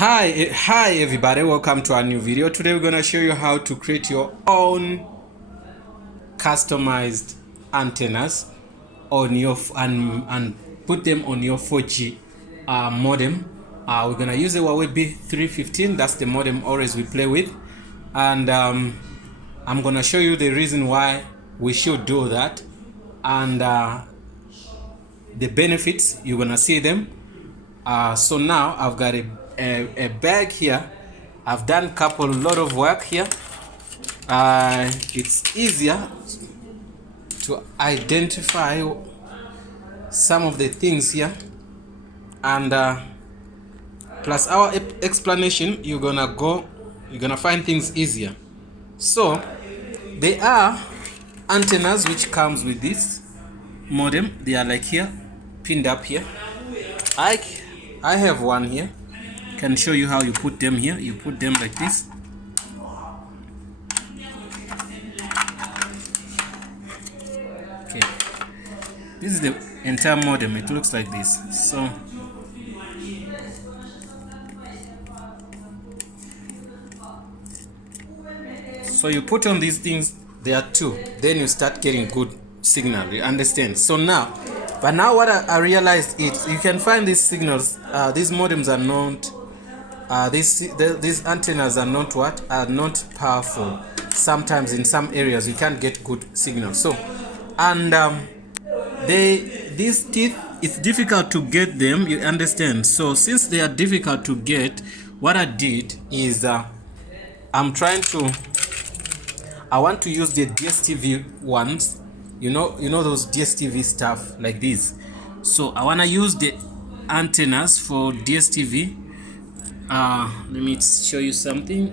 Hi everybody, welcome to our new video. Today we're going to show you how to create your own customized antennas on your and put them on your 4G modem. We're going to use the Huawei B315. That's the modem always we play with, and I'm going to show you the reason why we should do that, and the benefits. You're going to see them. So now I've got a bag here. I've done a lot of work here. It's easier to identify some of the things here, and plus our explanation, you're gonna find things easier. So they are antennas which comes with this modem. They are like here, pinned up here. I have one here. Can show you how you put them here. You put them like this. Okay, this is the entire modem. It looks like this. So you put on these things. There are two. Then you start getting good signal. You understand? So now, but now what I realized is you can find these signals. These modems are not. These antennas are not not powerful. Sometimes in some areas you can't get good signal. So, and these teeth, it's difficult to get them. You understand? So since they are difficult to get, what I did is I want to use the DSTV ones. You know those DSTV stuff like this. So I want to use the antennas for DSTV. Let me show you something.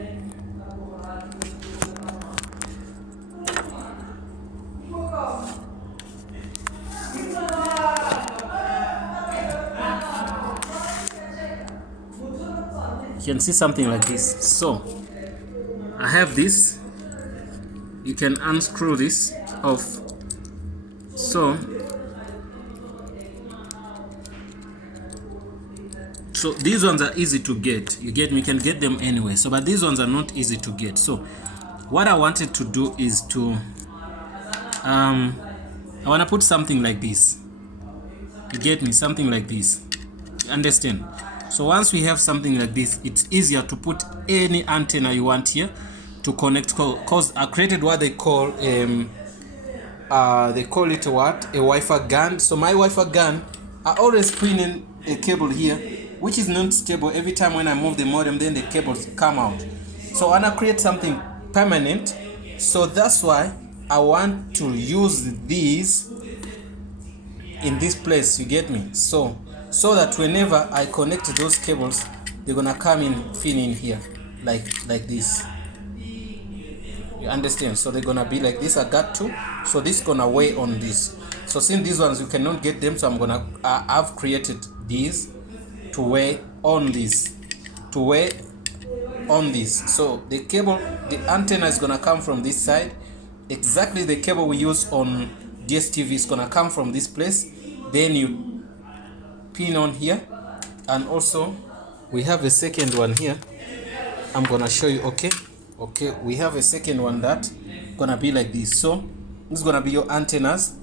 You can see something like this. So I have this. You can unscrew this off. So these ones are easy to get. You get me? You can get them anyway. So, but these ones are not easy to get. So what I wanted to do is to I want to put something like this. You get me? Something like this. You understand? So once we have something like this, it's easier to put any antenna you want here to connect, because I created what they call it what? A Wi-Fi gun. So my Wi-Fi gun, I always put in a cable here, which is not stable. Every time when I move the modem, then the cables come out. So I want to create something permanent. So that's why I want to use these in this place. You get me? So that whenever I connect those cables, they're gonna come in, fit in here, like this. You understand? So they're gonna be like this. I got two. So this gonna weigh on this. So since these ones you cannot get them, so I've created these to weigh on this, So the cable, the antenna is gonna come from this side. Exactly the cable we use on DSTV is gonna come from this place. Then you pin on here, and also we have a second one here. I'm gonna show you. Okay, we have a second one that gonna be like this. So this is gonna be your antennas.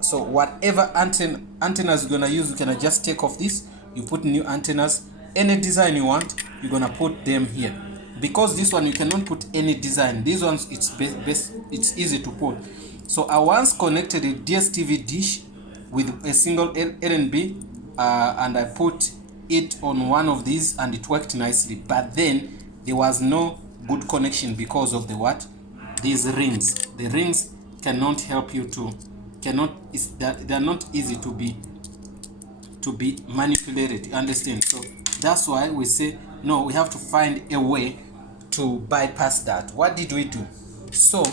So whatever antennas you're gonna use, you can just take off this. You put new antennas, any design you want, you're gonna put them here. Because this one you cannot put any design. These ones it's easy to put. So I once connected a DSTV dish with a single LNB, and I put it on one of these, and it worked nicely. But then there was no good connection because of these rings. The rings cannot help you to they're not easy to be manipulated. You understand? So that's why we say no, we have to find a way to bypass that. What did we do? So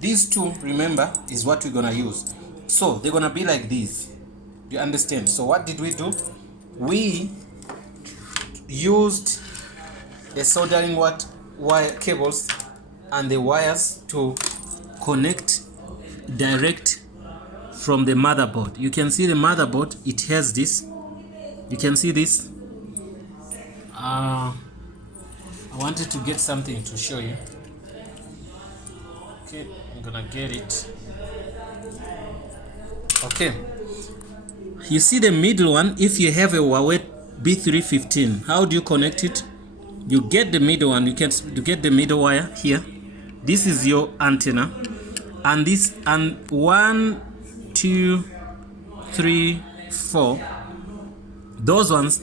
these two, remember, is what we're gonna use. So they're gonna be like this. You understand? So what did we do? We used the soldering wire cables and the wires to connect direct from the motherboard. You can see the motherboard, it has this. You can see this. I wanted to get something to show you. Okay, I'm gonna get it. Okay, you see the middle one. If you have a Huawei B315, how do you connect it? You get the middle one. You get the middle wire here. This is your antenna, and this, and 1, 2, 3, 4. Those ones.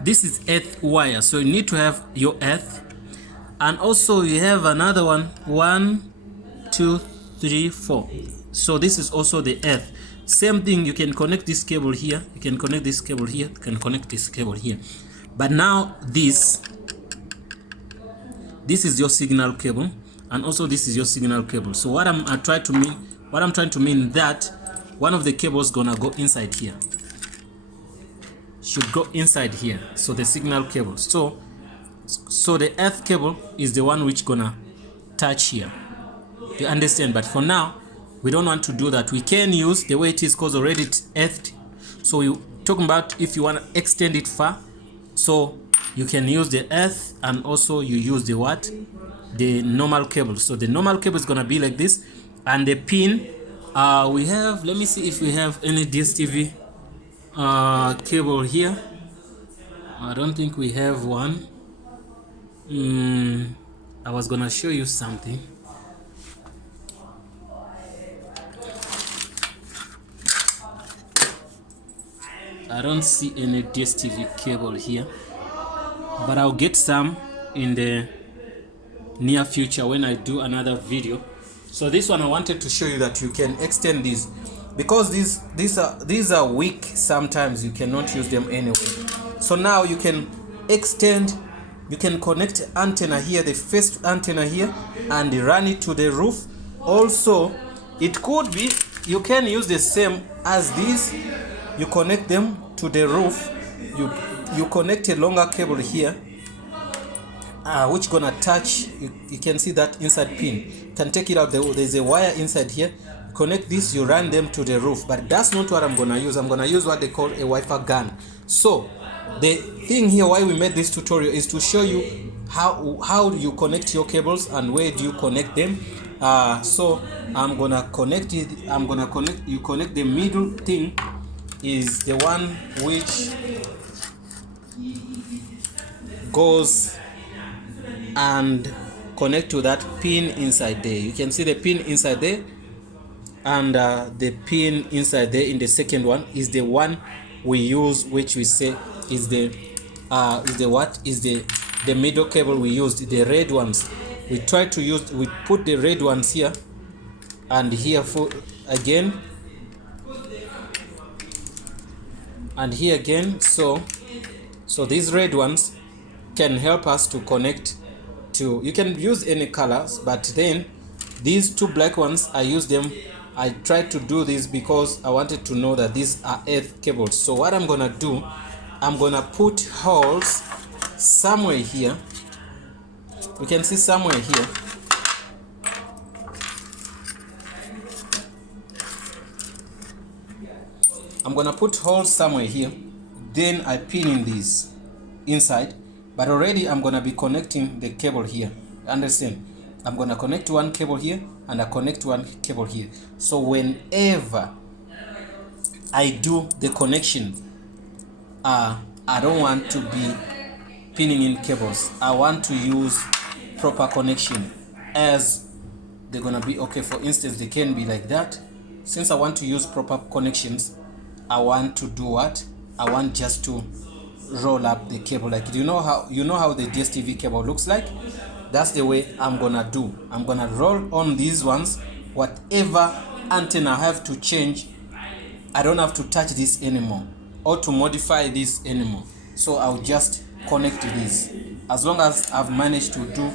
This is earth wire, so you need to have your earth, and also you have another one. 1, 2, 3, 4. So this is also the earth. Same thing, you can connect this cable here, you can connect this cable here, you can connect this cable here. But now this is your signal cable, and also this is your signal cable. So what I'm trying to mean that one of the cables gonna go inside here, should go inside here. So the signal cable, so the earth cable is the one which gonna touch here. You understand? But for now, we don't want to do that. We can use the way it is, because already it's earthed. So we're talking about if you want to extend it far, so you can use the earth, and also you use the what? The normal cable. So the normal cable is gonna be like this, and the pin we have, let me see if we have any DSTV cable here. I don't think we have one. I was gonna show you something. I don't see any DSTV cable here, but I'll get some in the near future when I do another video. So this one I wanted to show you that you can extend these, because these are weak. Sometimes you cannot use them anyway. So now you can extend, you can connect antenna here, the first antenna here, and run it to the roof. Also, it could be you can use the same as these. You connect them to the roof. You connect a longer cable here, which gonna touch. You can see that inside pin. You can take it out. There's a wire inside here. You connect this. You run them to the roof. But that's not what I'm gonna use. I'm gonna use what they call a Wi-Fi gun. So the thing here, why we made this tutorial, is to show you how you connect your cables and where do you connect them. So I'm gonna connect it. You connect the middle thing. Is the one which goes and connect to that pin inside there. You can see the pin inside there, and the pin inside there in the second one is the one we use, which we say is the middle cable we used, the red ones. We put the red ones here and here for again, and here again. So these red ones can help us to connect to, you can use any colors, but then these two black ones, I use them. I tried to do this because I wanted to know that these are earth cables. So what I'm gonna do, I'm gonna put holes somewhere here. You can see somewhere here. I'm gonna put holes somewhere here, then I pin in these inside, but already I'm gonna be connecting the cable here. Understand? I'm gonna connect one cable here and I connect one cable here. So whenever I do the connection, I don't want to be pinning in cables. I want to use proper connection, as they're gonna be okay. For instance, they can be like that. Since I want to use proper connections, I want to do what? I want just to roll up the cable. Like, you know how the DSTV cable looks like? That's the way I'm gonna do. I'm gonna roll on these ones. Whatever antenna I have to change, I don't have to touch this anymore or to modify this anymore. So I'll just connect this, as long as I've managed to do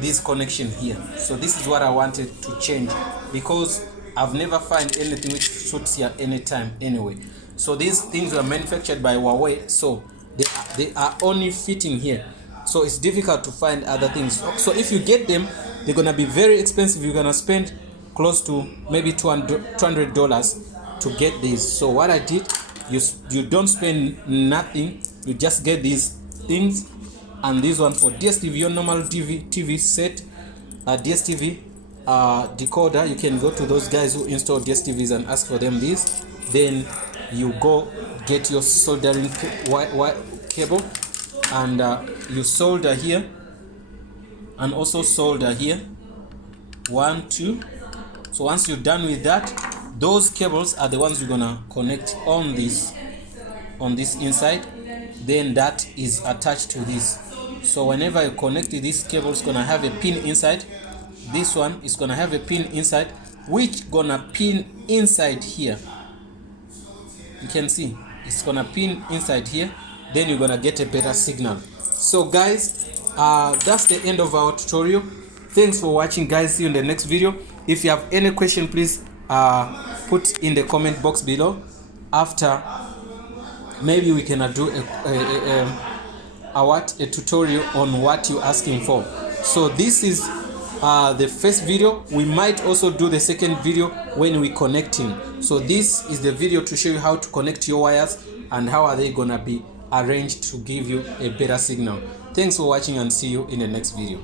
this connection here. So this is what I wanted to change, because I've never find anything which suits here anytime anyway. So these things were manufactured by Huawei, so they are only fitting here. So it's difficult to find other things. So if you get them, they're gonna be very expensive. You're gonna spend close to maybe $200 to get these. So what I did, you don't spend nothing. You just get these things and this one for DSTV, your normal TV set, DSTV decoder. You can go to those guys who install DSTVs and ask for them this. Then you go get your soldering cable, and you solder here and also solder here, 1 2. So once you're done with that, those cables are the ones you're gonna connect on this inside. Then that is attached to this. So whenever you connect this cable, it's gonna have a pin inside. This one is gonna have a pin inside, which gonna pin inside here. You can see it's gonna pin inside here. Then you're gonna get a better signal. So guys, that's the end of our tutorial. Thanks for watching, guys. See you in the next video. If you have any question, please put in the comment box below. After, maybe we can do a tutorial on what you're asking for. So this is the first video. We might also do the second video when we connecting. So this is the video to show you how to connect your wires and how are they gonna be arranged to give you a better signal. Thanks for watching, and see you in the next video.